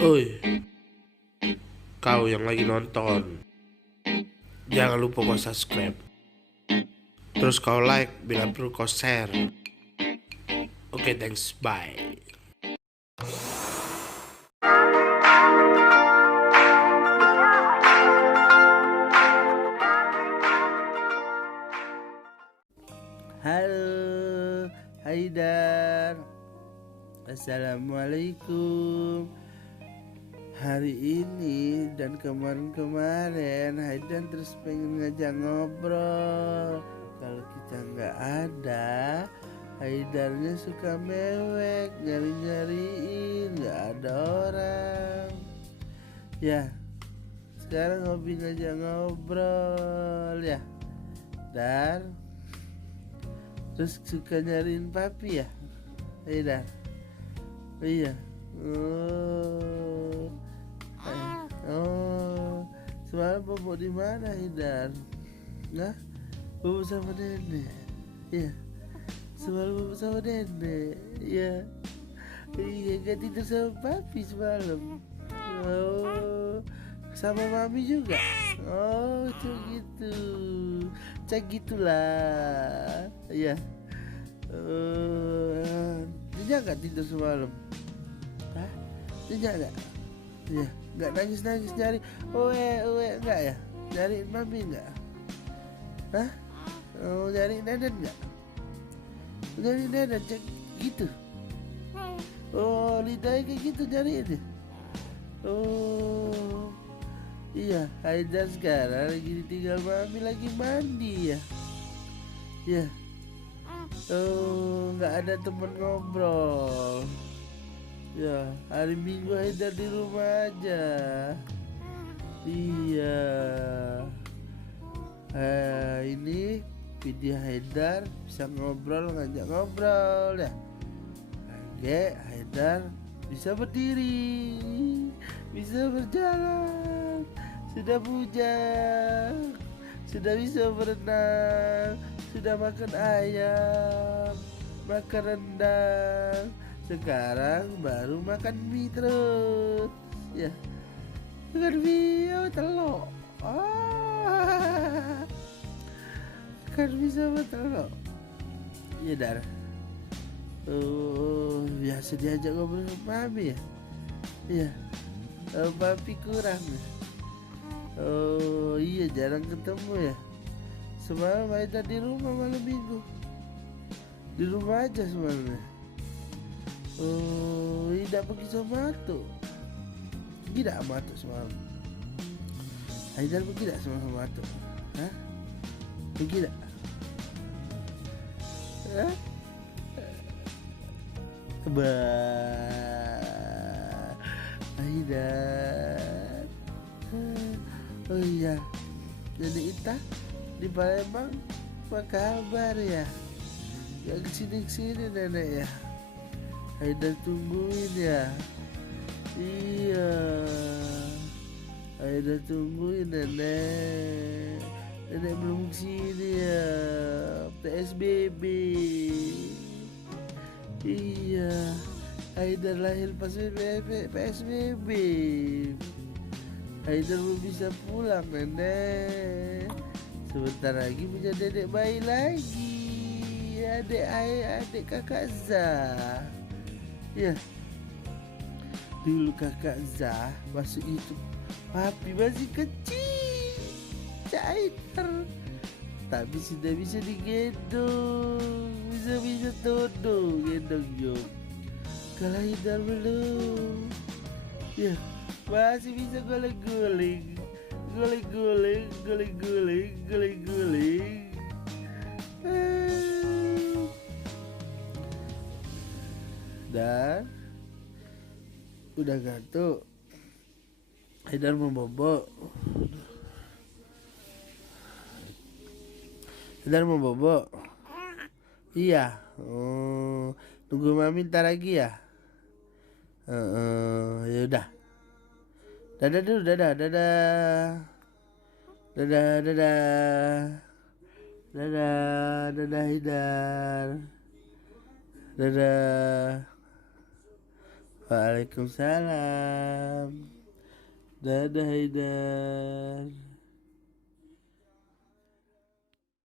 Oi, kau yang lagi nonton, jangan lupa kau subscribe. Terus kau like, bila perlu kau share. Oke, thanks, bye. Halo, Haidar. Assalamualaikum. Hari ini dan kemarin-kemarin Haidar terus pengen ngajak ngobrol. Kalau kita nggak ada, Haidarnya suka mewek, nyari-nyariin, nggak ada orang. Ya, sekarang hobi ngajak ngobrol ya. Dan terus suka nyariin papi ya, Haidar. Iya. Semalam bobo di mana, Haidar? Nah, bobo sama nenek. Iya. Semalam bobo sama nenek. Iya. Iya, gak tidur sama papi semalam. Oh, sama mami juga. Oh, itu gitu. Cak gitulah. Iya. Nyenyak gak tidur semalam? Hah? Nyenyak gak? Iya. Gak nangis-nangis nyari enggak ya? Nyariin mami enggak? Hah? Oh, nyariin Deden enggak? Nyariin Deden cek gitu. Oh, lidahnya kayak gitu nyariin ya? Oh, iya. Haidar sekarang lagi ditinggal mami, lagi mandi ya? Iya. Oh, nggak ada temen ngobrol. Ya, hari Minggu Haidar di rumah aja. Iya. Ini video Haidar bisa ngobrol, ngajak ngobrol ya. Oke, Haidar bisa berdiri, bisa berjalan, sudah bujang, sudah bisa berenang, sudah makan ayam, makan rendang, sekarang baru makan mie terus ya. Makan mie telur. Makan mie sama telur. Iya, Dar. Oh, biasa diajak ngobrol sama mami ya. Iya. Papi kurang ya. Oh iya, jarang ketemu ya. Semalam Haidar di rumah malam minggu. Di rumah aja semalam ya. Oh, tidak pergi sama Atuk. Pergi tak sama Atuk semalam? Haidar pergi tak sama Atuk? Hah? Pergi tak? Hah? Haidar. Oh iya, jadi Ita di Palembang apa kabar ya? Gak kesini nenek ya. Haidar tungguin ya. Iya, Haidar tungguin nenek. Nenek belum kesini ya. PSBB. Iya, Haidar lahir pas PSBB. Haidar belum bisa pulang nenek. Sebentar lagi punya dedek bayi lagi. Adik kakak Zah. Ya, dulu kakak Zah masuk itu papi masih kecil, Haidar. Tapi sudah bisa digendong, bisa todong, gendong Jom. Kalau Haidar belum, ya masih bisa guling-guling. Dan udah ngantuk, Haidar mau bobo. Haidar mau bobo. Iya. Oh, tunggu mami ntar lagi ya. Ya udah. Dadah dulu, dadah. Dadah Haidar. Dadah. Waalaikumsalam. Dadah Haidar.